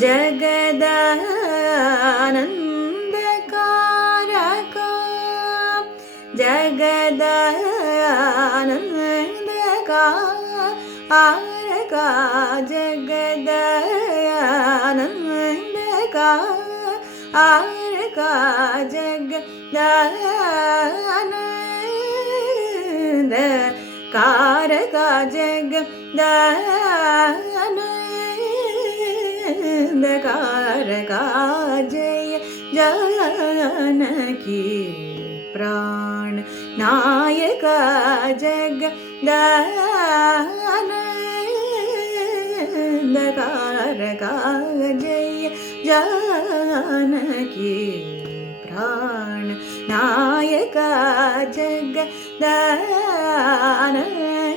जगदानन्दकारका जगदानन्दकारका जगदानन्दकारका जगदानन्दकारका जगदानन्दकारका जय जानकी प्राण नायका जगदानन्दकारका जय जानकी प्राण नायका जगदानन्दकारका